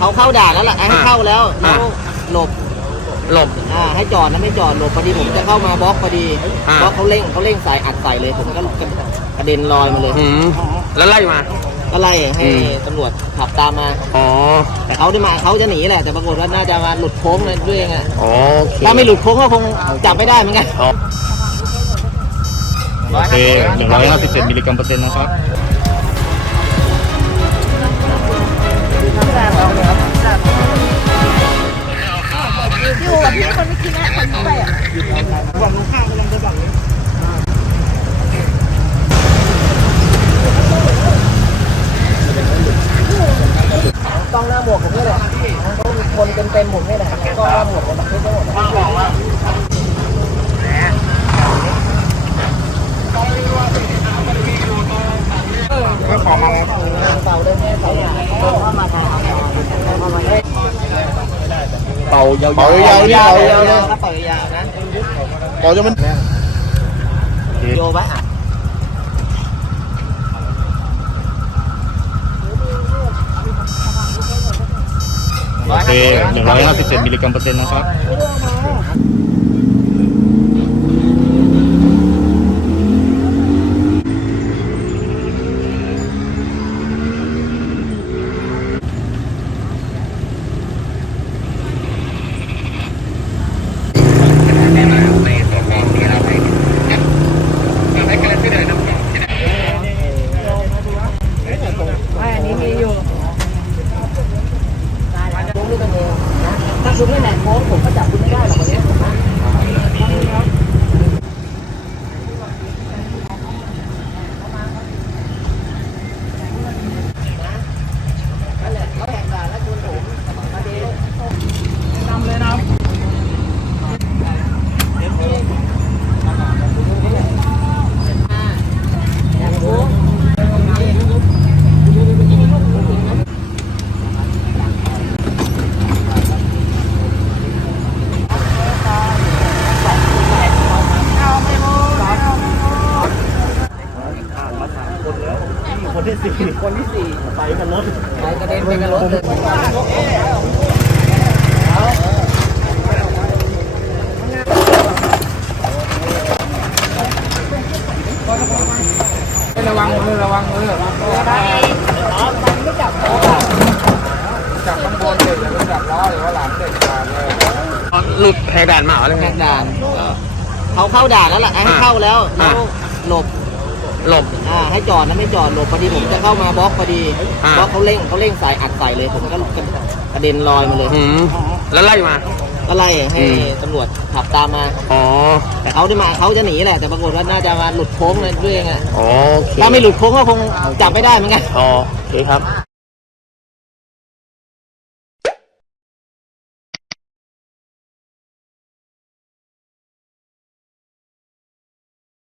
เขาเข้าด่านแล้วล่ะให้อ่าเข้าแล้วแล้วอ่าหลบหลบ อ่าให้จอดนะไม่จอดหลบพอดีผมจะเข้ามาบล็อกพอดีอ่า บล็อกเขาเร่งเขาเร่งใส่อัดใส่เลยผมก็กระเด็นลอยมาเลยอืมแล้วไล่มา ก็ไล่ให้อืม ตำรวจขับตามมา อ๋อ แต่เขาได้มาเขาจะหนีแหละแต่ปรากฏว่าน่าจะมาหลุดโค้งเลยด้วยไงโอเคถ้าไม่หลุดโค้งก็คงจับไม่ได้เหมือนกัน อ๋อ โอเค157มิลลิกรัมเปอร์เซ็นต์นะครับ อยู่กับพี่คนไมื่อกี้นะคนที่ไปอะต้องหน้าหมวกผมนี่แหละคนเต็มเต็มๆผมนี่แหละก็หน้าหมวกผมไม่ทั้งหมดก็ขอมาเป่าได้แค่เป่าเข้ามาทางเข้ามาได้ เป่ายาวๆเป่ายาวๆยาวๆยาวๆ ครับเป่ายาวยกันต์นะครับผมนเองนะถ้าคุณไม่แหนโค้งผมก็จับคุณไม่ได้หรอกวันนี้นะนั่นแหละเขาแหกด่านแล้วคุณผมมาดีนำเลยนะเดี๋ยวพี่อ่าแหกโค้ง คนที่สี่คนที่สี่ไปกันรถไปกระเด็นไปกันรถเลยระวังมือระวังมือไม่จับโต๊ะจับข้างบนเด็กหรือจับล้อหรือว่าหลังเด็กหลุดแหกด่านมาอะไรแหไงกด่านเขาเข้าด่านแล้วล่ะให้อ่าเข้าแล้วแล้วอ่าหลบ หลบ อ่าให้จอดนะไม่จอดหลบพอดีผมจะเข้ามาบล็อกพอดีอ่า บล็อกเขาเร่งเขาเร่งใส่อัดใส่เลย ผมก็กระเด็นลอยมาเลยอืมแล้วไล่มา ก็ไล่ให้อืม ตำรวจขับตามมา อ๋อแต่เขาได้มาเขาจะหนีแหละแต่ปรากฏว่าน่าจะมาหลุดโค้งเลยด้วยไงโอเคถ้าไม่หลุดโค้งก็คงจับไม่ได้เหมือนกัน อ๋อโอเคครับ